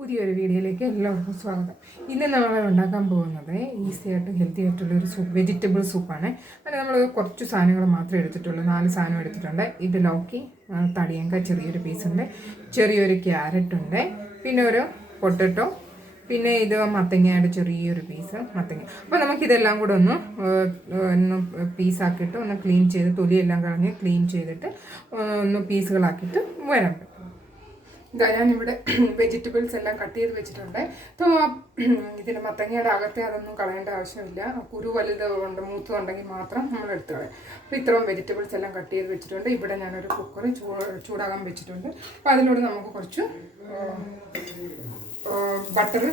പുതിയൊരു വീഡിയോയിലേക്ക് എല്ലാവർക്കും സ്വാഗതം. ഇന്ന് നമ്മൾ ഉണ്ടാക്കാൻ പോകുന്നത് ഈസി ആയിട്ട് ഹെൽത്തി ആയിട്ടുള്ളൊരു സൂപ്പ്, വെജിറ്റബിൾ സൂപ്പാണ്. അതിന് നമ്മൾ കുറച്ച് സാധനങ്ങൾ മാത്രമേ എടുത്തിട്ടുള്ളൂ, 4 സാധനം എടുത്തിട്ടുണ്ട്. ഇത് ലൗക്കി, തടിയങ്ക ചെറിയൊരു പീസുണ്ട്, ചെറിയൊരു ക്യാരറ്റ് ഉണ്ട്, പിന്നെ ഒരു പൊട്ടറ്റോ, പിന്നെ ഇത് മത്തങ്ങയുടെ ചെറിയൊരു പീസ് മത്തങ്ങ. അപ്പോൾ നമുക്കിതെല്ലാം കൂടെ ഒന്ന് പീസാക്കിയിട്ട് ഒന്ന് ക്ലീൻ ചെയ്ത് തൊലിയെല്ലാം കളഞ്ഞ് ക്ലീൻ ചെയ്തിട്ട് ഒന്ന് പീസുകളാക്കിയിട്ട് വരാൻ പറ്റും. ഇതാ ഞാനിവിടെ വെജിറ്റബിൾസ് എല്ലാം കട്ട് ചെയ്ത് വെച്ചിട്ടുണ്ട്. അപ്പോൾ ഇതിന് മത്തങ്ങയുടെ അകത്തെ അതൊന്നും കളയേണ്ട ആവശ്യമില്ല. കുരു വലുത് മൂത്തുണ്ടെങ്കിൽ മാത്രം നമ്മൾ എടുത്ത് കളയാം. അപ്പോൾ ഇത്രയും വെജിറ്റബിൾസ് എല്ലാം കട്ട് ചെയ്ത് വെച്ചിട്ടുണ്ട്. ഇവിടെ ഞാനൊരു കുക്കർ ചൂടാകാൻ വെച്ചിട്ടുണ്ട്. അപ്പോൾ അതിലൂടെ നമുക്ക് കുറച്ച് ബട്ടർ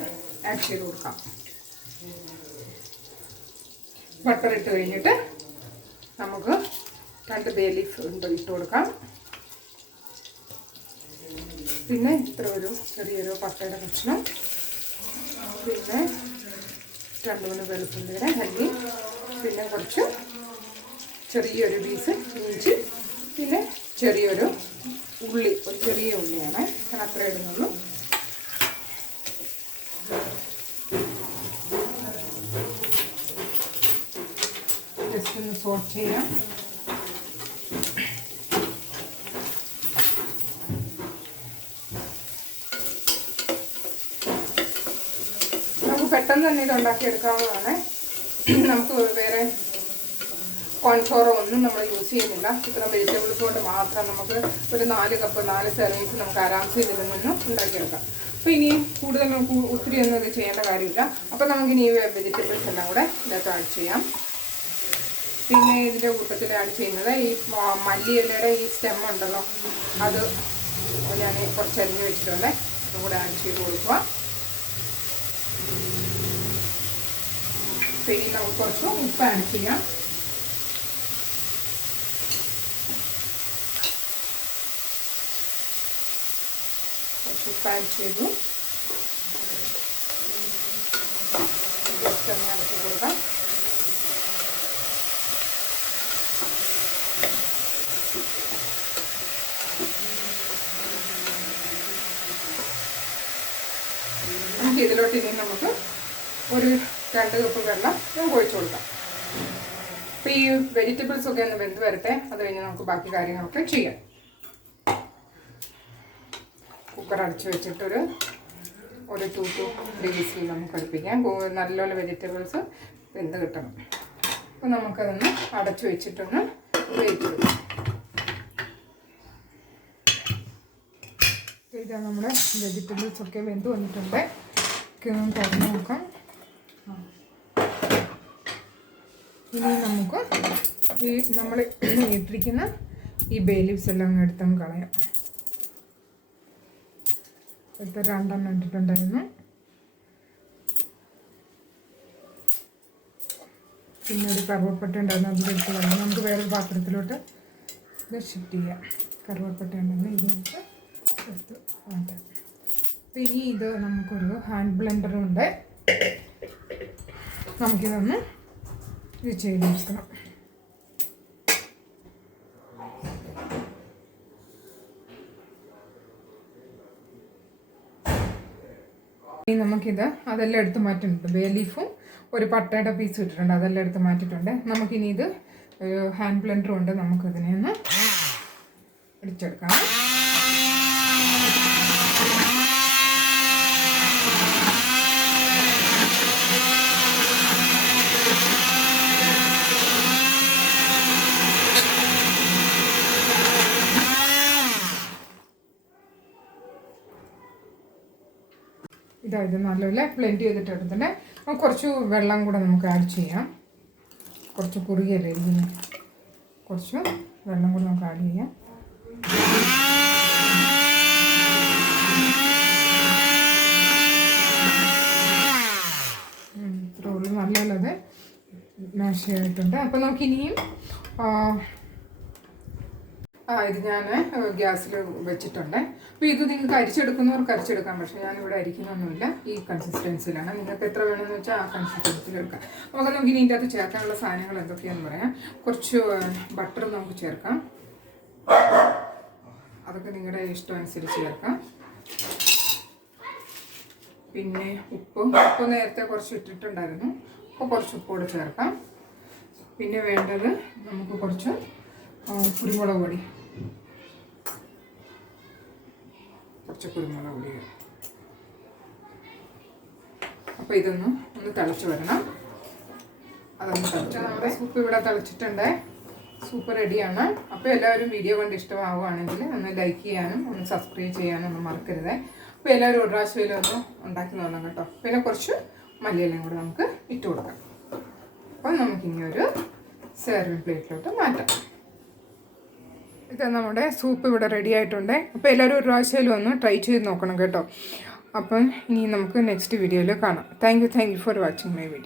ആഡ് ചെയ്ത് കൊടുക്കാം. ബട്ടർ ഇട്ട് കഴിഞ്ഞിട്ട് നമുക്ക് 2 ബേ ലീഫ് ഇട്ട് കൊടുക്കാം. പിന്നെ ഇത്ര ഒരു ചെറിയൊരു പട്ടയുടെ കഷ്ണം, പിന്നെ 2-3 വെളുത്തുള്ളിയുടെ അല്ലി, പിന്നെ കുറച്ച് ചെറിയൊരു പീസ് ഇഞ്ചി, പിന്നെ ചെറിയൊരു ഉള്ളി, ഒരു ചെറിയ ഉള്ളിയാണ് ഞാൻ അത്ര ഇടുന്നുള്ളൂ. ജസ്റ്റ് ഒന്ന് സോട്ട് ചെയ്യാം. പെട്ടെന്ന് തന്നെ ഇത് ഉണ്ടാക്കിയെടുക്കാവുന്നതാണ്. നമുക്ക് വേറെ കോൺഫ്ലോറോ ഒന്നും നമ്മൾ യൂസ് ചെയ്യുന്നില്ല. ഇത്രയും വെജിറ്റബിൾസ് കൊണ്ട് മാത്രം നമുക്ക് ഒരു 4 കപ്പ് 4 സെർവിങ്സ് നമുക്ക് ആരാംസെ ഇതിൽ നിന്നും ഉണ്ടാക്കിയെടുക്കാം. അപ്പോൾ ഇനി കൂടുതൽ ഒത്തിരി ഒന്നും ഇത് ചെയ്യേണ്ട കാര്യമില്ല. അപ്പോൾ നമുക്കിനി ഈ വെജിറ്റബിൾസ് എല്ലാം കൂടെ ഇതിനകത്ത് ആഡ് ചെയ്യാം. പിന്നെ ഇതിൻ്റെ കൂട്ടത്തിൽ ആഡ് ചെയ്യുന്നത് ഈ മല്ലിയിലയുടെ ഈ സ്റ്റെം ഉണ്ടല്ലോ, അത് ഞാൻ കുറച്ച് അരിഞ്ഞ് വെച്ചിട്ടുണ്ട്. അതും കൂടെ ആഡ് ചെയ്ത് കൊടുക്കുക. പിന്നെ നമുക്ക് കുറച്ച് ഉപ്പ് ആഡ് ചെയ്യാം. കുറച്ച് ഉപ്പ് ആഡ് ചെയ്തു ജസ്റ്റ് ഒന്ന് ഇളക്കി കൊടുക്കാം. നമുക്ക് ഇതിലോട്ട് ഇനി നമുക്ക് ഒരു 2 കപ്പ് വെള്ളം നമുക്ക് ഒഴിച്ചു കൊടുക്കാം. അപ്പോൾ ഈ വെജിറ്റബിൾസൊക്കെ ഒന്ന് വെന്ത് വരട്ടെ. അത് കഴിഞ്ഞ് നമുക്ക് ബാക്കി കാര്യങ്ങളൊക്കെ ചെയ്യാം. കുക്കർ അടച്ച് വെച്ചിട്ടൊരു 2 to 3 വിസിൽ നമുക്ക് അടുപ്പിക്കാം. നല്ലപോലെ വെജിറ്റബിൾസ് വെന്ത് കിട്ടണം. അപ്പോൾ നമുക്കതൊന്ന് അടച്ച് വെച്ചിട്ടൊന്ന് വേവിച്ചെടുക്കാം. ഇതാ നമ്മുടെ വെജിറ്റബിൾസൊക്കെ വെന്ത് വന്നിട്ടുണ്ട്. തുറന്ന് നോക്കാം. ഇനി നമുക്ക് ഈ നമ്മൾ ഇട്ടിരിക്കുന്ന ഈ ബേ ലീവ്സ് എല്ലാം എടുത്തങ്ങ് കളയാം. ഇപ്പം 2 എണ്ണം ഇട്ടിട്ടുണ്ടായിരുന്നു. പിന്നെ ഒരു കറുവപ്പട്ട ഉണ്ടായിരുന്നു, അതിൽ എടുത്ത് കളയാം. നമുക്ക് വേറൊരു പാത്രത്തിലോട്ട് ഇത് ഷിഫ്റ്റ് ചെയ്യാം. കറുവപ്പട്ട ഉണ്ടെങ്കിൽ ഇതിനകത്ത് എടുത്ത് മാറ്റാം. അപ്പം ഇനി ഇത് നമുക്കൊരു ഹാൻഡ് ബ്ലെൻഡറുണ്ട്. നമുക്കിതൊന്ന് ഇത് ചെയ്ത് വെക്കണം. ഇനി നമുക്കിത് അതെല്ലാം എടുത്ത് മാറ്റുന്നുണ്ട്. ബേ ലീഫും ഒരു പട്ടയുടെ പീസും ഇട്ടിട്ടുണ്ട്, അതെല്ലാം എടുത്ത് മാറ്റിയിട്ടുണ്ട്. നമുക്കിനി ഇത് ഹാൻഡ് ബ്ലെൻഡർ കൊണ്ട് നമുക്കിതിനെ ഒന്ന് ഇടിച്ചെടുക്കാം. ഇത് നല്ലപോലെ ബ്ലെൻഡ് ചെയ്തിട്ട് എടുത്തിട്ട് കുറച്ച് വെള്ളം കൂടെ നമുക്ക് ആഡ് ചെയ്യാം. കുറച്ച് കുറുകിയല്ലേ ഇരിക്കുന്നത്, കുറച്ച് വെള്ളം കൂടെ നമുക്ക് ആഡ് ചെയ്യാം. ഇത്രേ ഉള്ളൂ. നല്ലത് മാഷ് ചെയ്തിട്ടുണ്ട്. അപ്പോൾ നമുക്കിനിയും ഇത് ഞാൻ ഗ്യാസിൽ വെച്ചിട്ടുണ്ട്. അപ്പോൾ ഇത് നിങ്ങൾക്ക് അരിച്ചെടുക്കുന്നവർക്ക് അരിച്ചെടുക്കാം, പക്ഷേ ഞാനിവിടെ അരിക്കുന്നൊന്നുമില്ല. ഈ കൺസിസ്റ്റൻസിലാണ്. നിങ്ങൾക്ക് എത്ര വേണമെന്ന് വെച്ചാൽ ആ കൺസിസ്റ്റൻസിൽ എടുക്കാം. നമുക്ക് ഇനി ഇതിൻ്റെ അകത്ത് ചേർക്കാനുള്ള സാധനങ്ങൾ എന്തൊക്കെയാണെന്ന് പറയാം. കുറച്ച് ബട്ടർ നമുക്ക് ചേർക്കാം. അതൊക്കെ നിങ്ങളുടെ ഇഷ്ടം അനുസരിച്ച് ചേർക്കാം. പിന്നെ ഉപ്പ് നേരത്തെ കുറച്ച് ഇട്ടിട്ടുണ്ടായിരുന്നു. അപ്പോൾ കുറച്ച് ഉപ്പ് കൂടെ ചേർക്കാം. പിന്നെ വേണ്ടത് നമുക്ക് കുറച്ച് കുരുമുളക് പൊടി, അപ്പോൾ ഇതൊന്ന് തിളച്ച് വരണം. അതൊന്ന് തിളച്ച് നമ്മുടെ സൂപ്പ് ഇവിടെ തിളച്ചിട്ടുണ്ട്. സൂപ്പ് റെഡിയാണ്. അപ്പോൾ എല്ലാവരും വീഡിയോ കണ്ട് ഇഷ്ടമാവുകയാണെങ്കിൽ ഒന്ന് ലൈക്ക് ചെയ്യാനും ഒന്ന് സബ്സ്ക്രൈബ് ചെയ്യാനും ഒന്നും മറക്കരുത്. അപ്പോൾ എല്ലാവരും ഒരു പ്രാവശ്യം ഒന്ന് ഉണ്ടാക്കി നോക്കണം കേട്ടോ. പിന്നെ കുറച്ച് മല്ലിയിലയും കൂടെ നമുക്ക് ഇട്ട് കൊടുക്കാം. അപ്പോൾ നമുക്കിനി ഒരു സെർവിങ് പ്ലേറ്റിലോട്ട് മാറ്റാം. ഇത് നമ്മുടെ സൂപ്പ് ഇവിടെ റെഡി ആയിട്ടുണ്ട്. അപ്പോൾ എല്ലാവരും ഒരു പ്രാവശ്യം ഒന്ന് ട്രൈ ചെയ്ത് നോക്കണം കേട്ടോ. അപ്പം ഇനി നമുക്ക് നെക്സ്റ്റ് വീഡിയോയിൽ കാണാം. Thank you for watching my video.